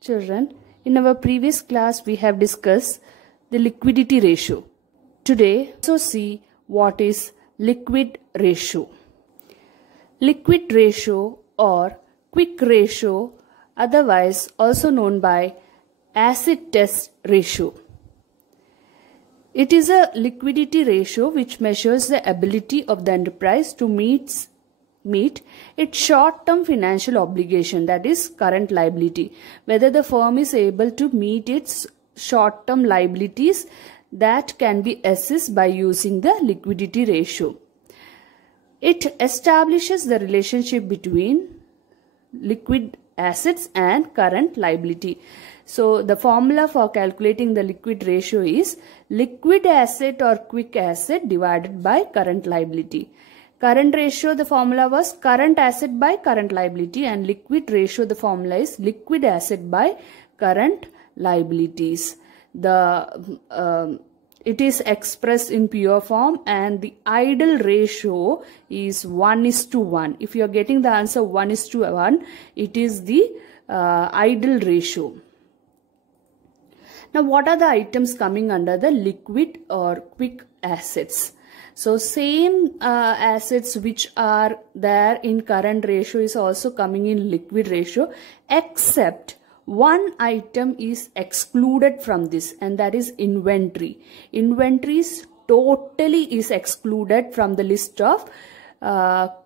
Children, in our previous class we have discussed the liquidity ratio. Today, also see what is liquid ratio. Liquid ratio or quick ratio, otherwise also known by acid test ratio. It is a liquidity ratio which measures the ability of the enterprise to meet its short-term financial obligation, that is current liability. Whether the firm is able to meet its short-term liabilities that can be assessed by using the liquidity ratio. It establishes the relationship between liquid assets and current liability. So the formula for calculating the liquid ratio is liquid asset or quick asset divided by current liability. Current ratio, the formula was current asset by current liability, and liquid ratio, the formula is liquid asset by current liabilities. It is expressed in pure form, and the ideal ratio is 1:1. If you are getting the answer 1:1, it is the ideal ratio. Now, what are the items coming under the liquid or quick assets? So, same assets which are there in current ratio is also coming in liquid ratio, except one item is excluded from this, and that is inventory. Inventories totally is excluded from the list of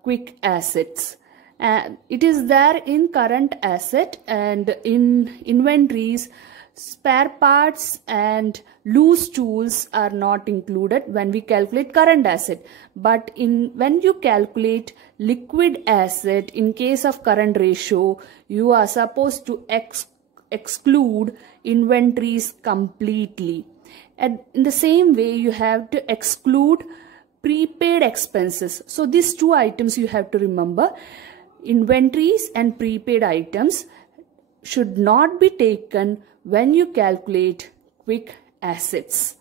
quick assets. It is there in current asset, and in inventories, spare parts and loose tools are not included when we calculate current asset. But when you calculate liquid asset, in case of current ratio, you are supposed to exclude inventories completely. And in the same way, you have to exclude prepaid expenses. So these two items you have to remember. Inventories and prepaid items should not be taken when you calculate quick assets.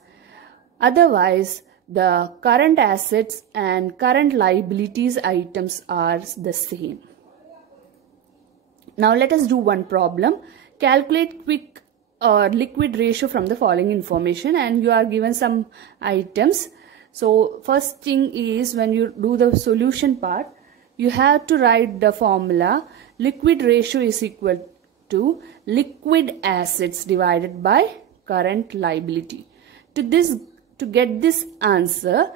Otherwise, the current assets and current liabilities items are the same. Now let us do one problem. Calculate quick or liquid ratio from the following information, and you are given some items. So first thing is, when you do the solution part, you have to write the formula. Liquid ratio is equal to liquid assets divided by current liability. To get this answer,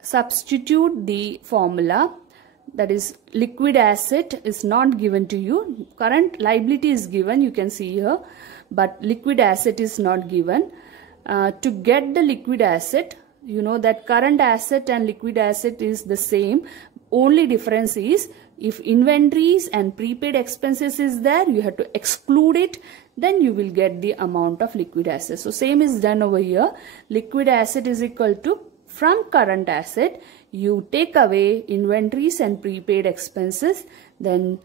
substitute the formula. That is, liquid asset is not given to you. Current liability is given, you can see here, but liquid asset is not given. To get the liquid asset, you know that current asset and liquid asset is the same. Only difference is, if inventories and prepaid expenses is there, you have to exclude it, then you will get the amount of liquid assets. So same is done over here. Liquid asset is equal to, from current asset, you take away inventories and prepaid expenses, then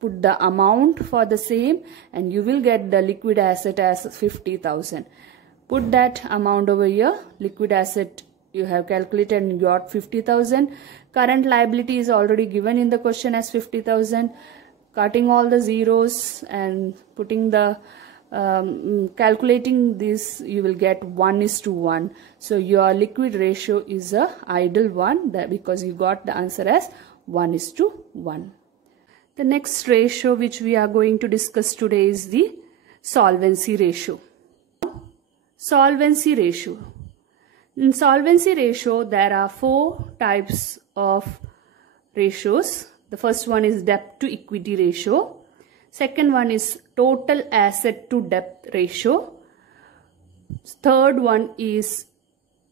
put the amount for the same, and you will get the liquid asset as 50,000. Put that amount over here. Liquid asset you have calculated and got 50,000. Current liability is already given in the question as 50,000. Cutting all the zeros and putting the calculating this, you will get 1:1. So your liquid ratio is a ideal one, because you got the answer as 1:1. The next ratio which we are going to discuss today is the solvency ratio. Solvency ratio. In solvency ratio, there are 4 types of ratios. The first one is debt to equity ratio. Second one is total asset to debt ratio. Third one is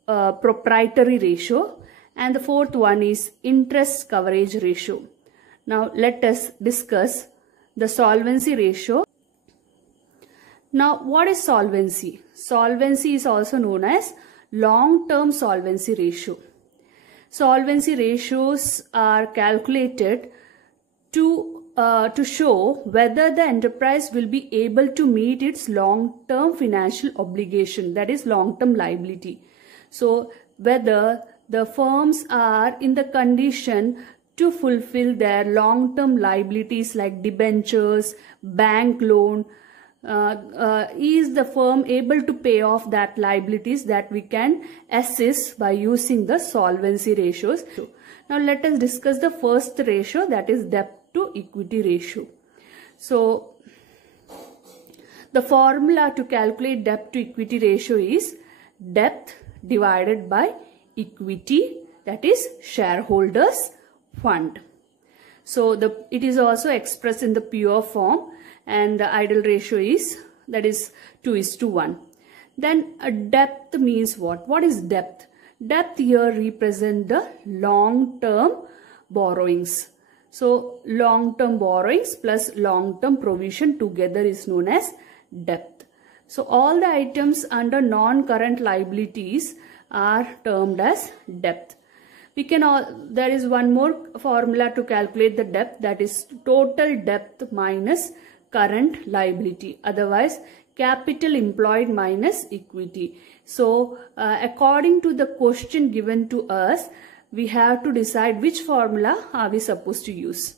proprietary ratio. And the fourth one is interest coverage ratio. Now let us discuss the solvency ratio. Now what is solvency? Solvency is also known as long-term solvency ratio. Solvency ratios are calculated to show whether the enterprise will be able to meet its long-term financial obligation, that is long-term liability. So whether the firms are in the condition to fulfill their long-term liabilities like debentures, bank loan, is the firm able to pay off that liabilities that we can assess by using the solvency ratios. Now let us discuss the first ratio, that is debt to equity ratio. So the formula to calculate debt to equity ratio is debt divided by equity, that is shareholders fund. So it is also expressed in the pure form, and the ideal ratio is, that is 2:1. Then a debt means what? What is debt? Debt here represent the long-term borrowings. So long-term borrowings plus long-term provision together is known as debt. So all the items under non-current liabilities are termed as debt. There is one more formula to calculate the debt, that is total debt minus current liability, otherwise capital employed minus equity. So according to the question given to us, we have to decide which formula are we supposed to use.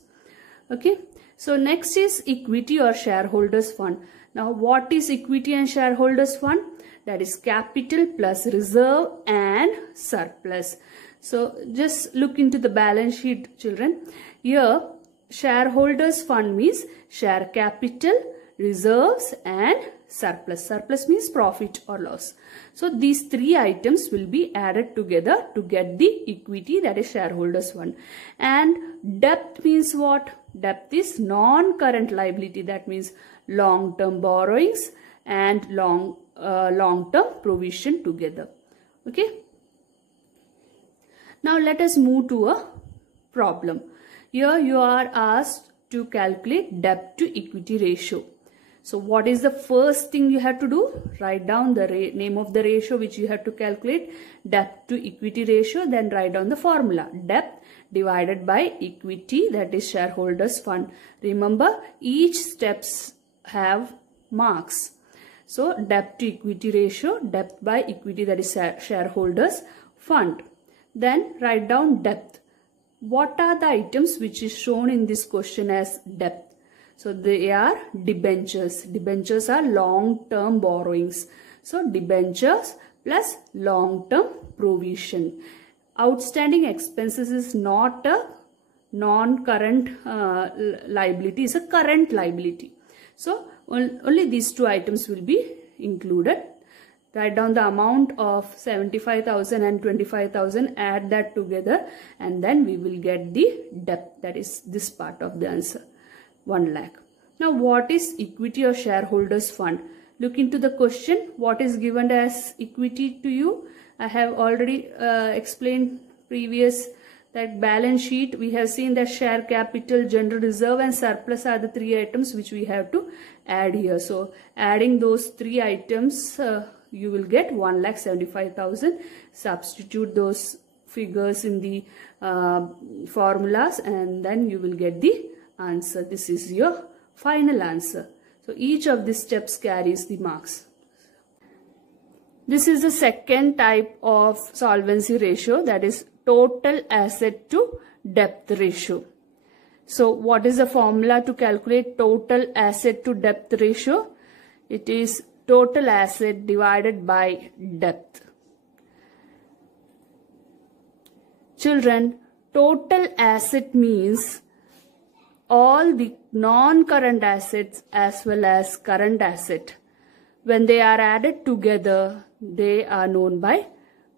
Okay, so next is equity or shareholders fund. Now what is equity and shareholders fund? That is capital plus reserve and surplus. So just look into the balance sheet, children. Here shareholders fund means share capital, reserves and surplus. Surplus means profit or loss. So these three items will be added together to get the equity, that is shareholders fund. And debt means what? Debt is non-current liability, that means long-term borrowings and long-term provision together. Okay. Now let us move to a problem. Here you are asked to calculate debt to equity ratio. So what is the first thing you have to do? Write down the name of the ratio which you have to calculate, debt to equity ratio, then write down the formula. Debt divided by equity, that is shareholders fund. Remember, each steps have marks. So debt to equity ratio, debt by equity, that is shareholders fund. Then write down debt. What are the items which is shown in this question as debt? So they are debentures. Debentures are long-term borrowings. So debentures plus long-term provision. Outstanding expenses is not a non-current liability, it's a current liability. So only these two items will be included. Write down the amount of 75,000 and 25,000, add that together, and then we will get the debt, that is this part of the answer, 1 lakh. Now what is equity or shareholders fund? Look into the question. What is given as equity to you? I have already explained previous that balance sheet. We have seen that share capital, general reserve and surplus are the three items which we have to add here. So adding those three items, you will get 1,75,000. Substitute those figures in the formulas and then you will get the answer. This is your final answer. So each of these steps carries the marks. This is the second type of solvency ratio, that is total asset to debt ratio. So what is the formula to calculate total asset to debt ratio? It is total asset divided by debt. Children, total asset means all the non-current assets as well as current asset. When they are added together, they are known by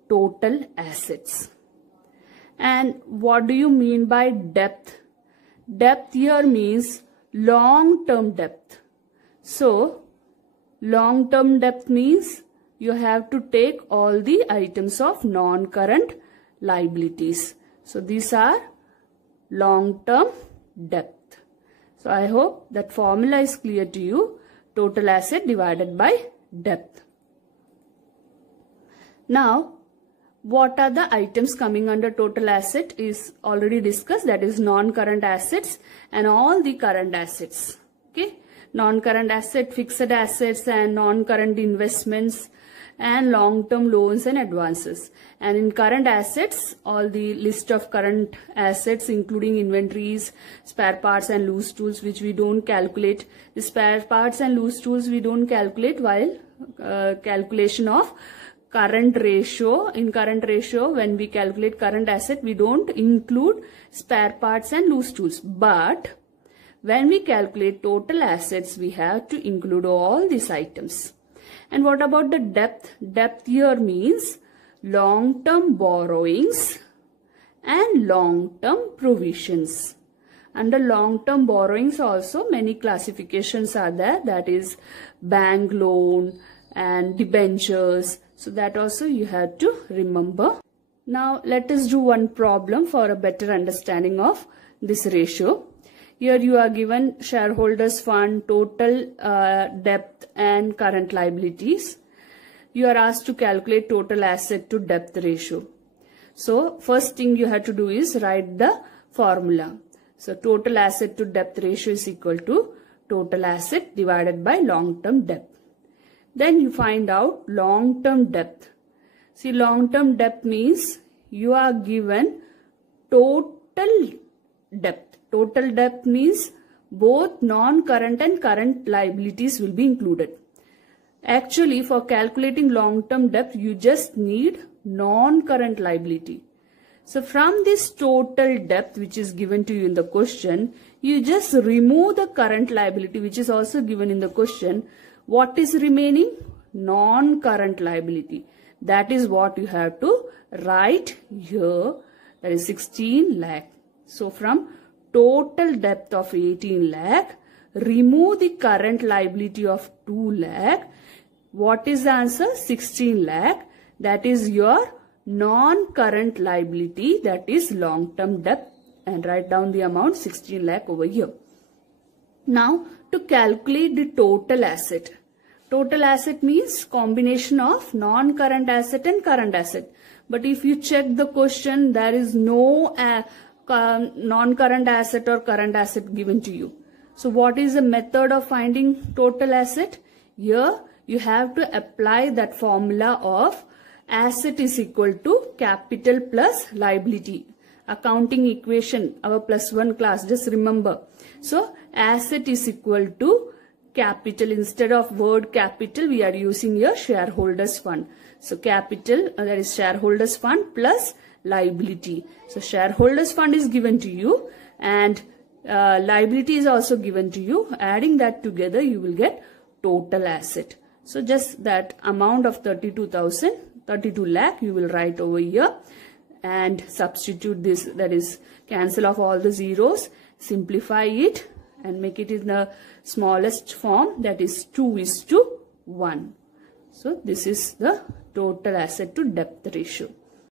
total assets. And what do you mean by debt? Debt here means long-term debt. So long-term debt means you have to take all the items of non-current liabilities. So these are long-term debt. So I hope that formula is clear to you. Total asset divided by debt. Now, what are the items coming under total asset is already discussed. That is non-current assets and all the current assets. Okay, non-current asset, fixed assets and non-current investments and long-term loans and advances. And in current assets, all the list of current assets including inventories, spare parts and loose tools, which we don't calculate. The spare parts and loose tools we don't calculate while calculation of current ratio. In current ratio, when we calculate current asset, we don't include spare parts and loose tools. But when we calculate total assets, we have to include all these items. And what about the debt? Debt here means long-term borrowings and long-term provisions. Under long-term borrowings also many classifications are there, that is bank loan and debentures. So that also you have to remember. Now let us do one problem for a better understanding of this ratio. Here you are given shareholders fund, total debt and current liabilities. You are asked to calculate total asset to debt ratio. So first thing you have to do is write the formula. So total asset to debt ratio is equal to total asset divided by long-term debt. Then you find out long-term debt. See, long-term debt means you are given total debt. Total debt means both non-current and current liabilities will be included. Actually, for calculating long-term debt, you just need non-current liability. So from this total debt which is given to you in the question, you just remove the current liability which is also given in the question. What is remaining? Non-current liability. That is what you have to write here. That is 16 lakh. So from total debt of 18 lakh, remove the current liability of 2 lakh. What is the answer? 16 lakh. That is your non-current liability, that is long-term debt, and write down the amount 16 lakh over here. Now to calculate the total asset. Total asset means combination of non-current asset and current asset. But if you check the question, there is no non-current asset or current asset given to you. So what is the method of finding total asset? Here you have to apply that formula of asset is equal to capital plus liability. Accounting equation, our +1 class, just remember. So asset is equal to capital. Instead of word capital, we are using here shareholders fund. So capital, that is shareholders fund plus liability. So shareholders fund is given to you and liability is also given to you. Adding that together, you will get total asset. So just that amount of 32 lakh you will write over here and substitute this, that is cancel off all the zeros, simplify it and make it in the smallest form, that is 2:1. So this is the total asset to debt ratio.